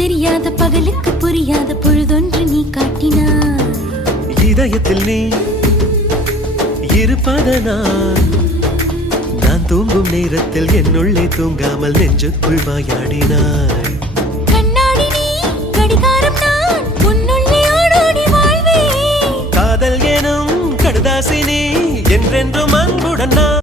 தெரியாத பகலுக்கு புரியாத பொழுதொன்று நீ காட்டினாய். இதயத்தில் நீ இருப்பதனால் நான் தூங்கும் நேரத்தில் என்னுள்ளே தூங்காமல் நெஞ்சுக்குள் வாயாடினாய். கண்ணாடி நீ கடிகாரம் நான் உன்னுள்ளே ஓடோடி வாழ்வே. காதல் எனும் கடுதாசி நீ என்றென்றும் அன்புடன் நான்